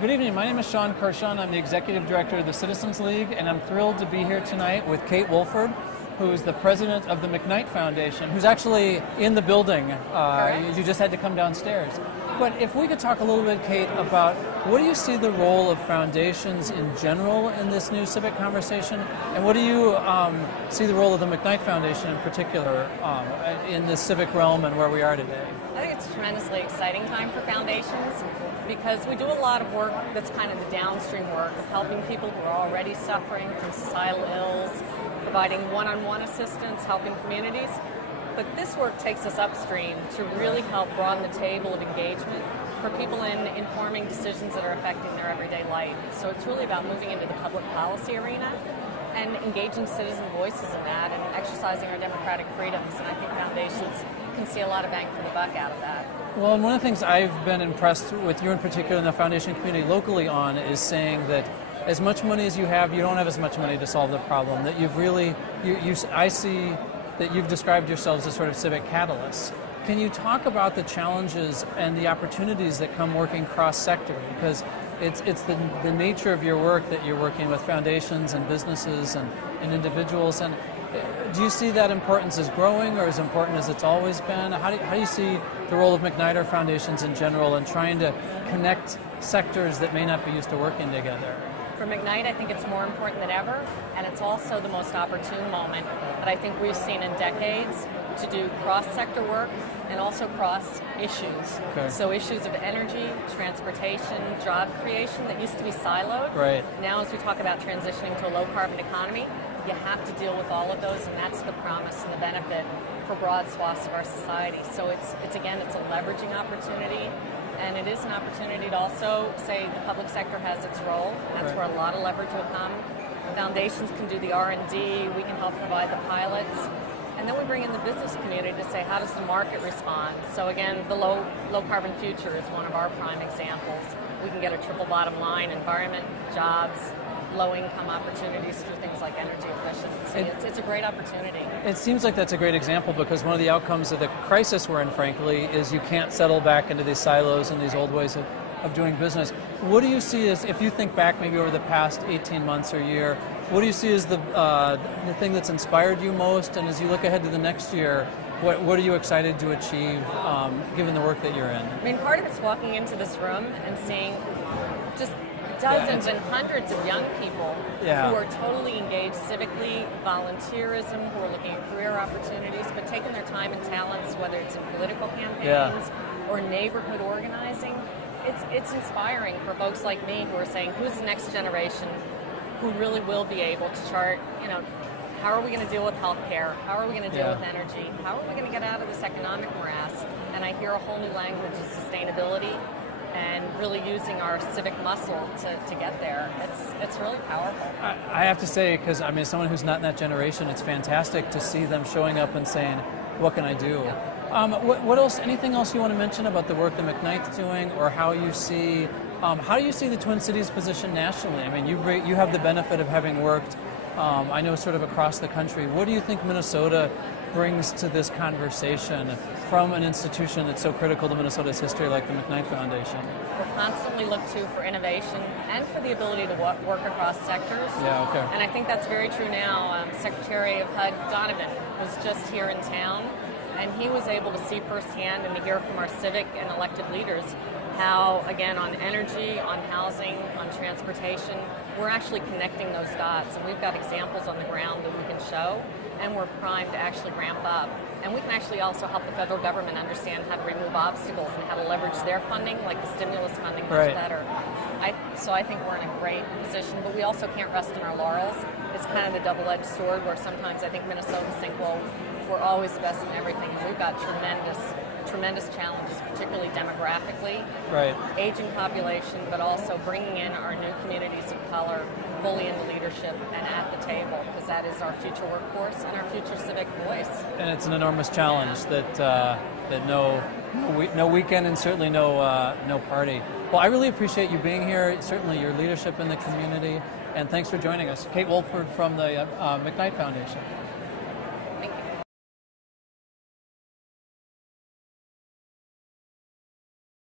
Good evening. My name is Sean Kershaw. I'm the Executive Director of the Citizens League, and I'm thrilled to be here tonight with Kate Wolford, who is the president of the McKnight Foundation, who's actually in the building. You just had to come downstairs. But if we could talk a little bit, Kate, about what do you see the role of foundations in general in this new civic conversation, and what do you see the role of the McKnight Foundation in particular in this civic realm and where we are today? I think it's a tremendously exciting time for foundations because we do a lot of work that's kind of the downstream work of helping people who are already suffering from societal ills, providing one-on-one assistance, helping communities. But this work takes us upstream to really help broaden the table of engagement for people in informing decisions that are affecting their everyday life. So it's really about moving into the public policy arena and engaging citizen voices in that and exercising our democratic freedoms. And I think foundations can see a lot of bang for the buck out of that. Well, and one of the things I've been impressed with you in particular in the foundation community locally on is saying that as much money as you don't have as much money to solve the problem. That you've really, I see that you've described yourselves as sort of civic catalysts. Can you talk about the challenges and the opportunities that come working cross-sector? Because it's the nature of your work that you're working with foundations and businesses and individuals. And do you see that importance as growing or as important as it's always been? How do you see the role of McKnight or foundations in general in trying to connect sectors that may not be used to working together? For McKnight, I think it's more important than ever, and it's also the most opportune moment that I think we've seen in decades to do cross-sector work and also cross-issues. Okay. So issues of energy, transportation, job creation that used to be siloed. Right. Now as we talk about transitioning to a low-carbon economy, you have to deal with all of those, and that's the promise and the benefit for broad swaths of our society. So it's a leveraging opportunity. And it is an opportunity to also say the public sector has its role, and that's where a lot of leverage will come. Foundations can do the R&D, we can help provide the pilots, and then we bring in the business community to say, how does the market respond? So again, the low carbon future is one of our prime examples. We can get a triple bottom line, environment, jobs, low-income opportunities through things like energy efficiency. It's a great opportunity. It seems like that's a great example because one of the outcomes of the crisis we're in, frankly, is you can't settle back into these silos and these old ways of doing business. What do you see as, if you think back maybe over the past 18 months or year, what do you see as the thing that's inspired you most? And as you look ahead to the next year, what are you excited to achieve given the work that you're in? I mean, part of it's walking into this room and seeing just dozens and hundreds of young people who are totally engaged civically, volunteerism, who are looking at career opportunities, but taking their time and talents, whether it's in political campaigns or neighborhood organizing. It's inspiring for folks like me who are saying, who's the next generation who really will be able to chart, how are we going to deal with healthcare? How are we going to deal with energy? How are we going to get out of this economic morass? And I hear a whole new language of sustainability and really using our civic muscle to get there. It's really powerful. I have to say, because I mean, as someone who's not in that generation, it's fantastic to see them showing up and saying, what can I do? What else? Anything else you want to mention about the work that McKnight's doing, or how do you see the Twin Cities position nationally? I mean, you have the benefit of having worked, I know, sort of across the country. What do you think Minnesota brings to this conversation from an institution that's so critical to Minnesota's history like the McKnight Foundation? We're constantly looked to for innovation and for the ability to work across sectors. Yeah, okay. And I think that's very true now. Secretary of HUD Donovan was just here in town, and he was able to see firsthand and to hear from our civic and elected leaders how, again, on energy, on housing, on transportation, we're actually connecting those dots, and we've got examples on the ground that we can show, and we're primed to actually ramp up. And we can actually also help the federal government understand how to remove obstacles and how to leverage their funding, like the stimulus funding, much better. So I think we're in a great position, but we also can't rest on our laurels. It's kind of the double-edged sword where sometimes I think Minnesotans think, well, we're always the best in everything, and we've got tremendous challenges, particularly demographically, aging population, but also bringing in our new communities of color fully into leadership and at the table, because that is our future workforce and our future civic voice. And it's an enormous challenge that no weekend and certainly no party. Well, I really appreciate you being here, certainly your leadership in the community, and thanks for joining us. Kate Wolford from the McKnight Foundation.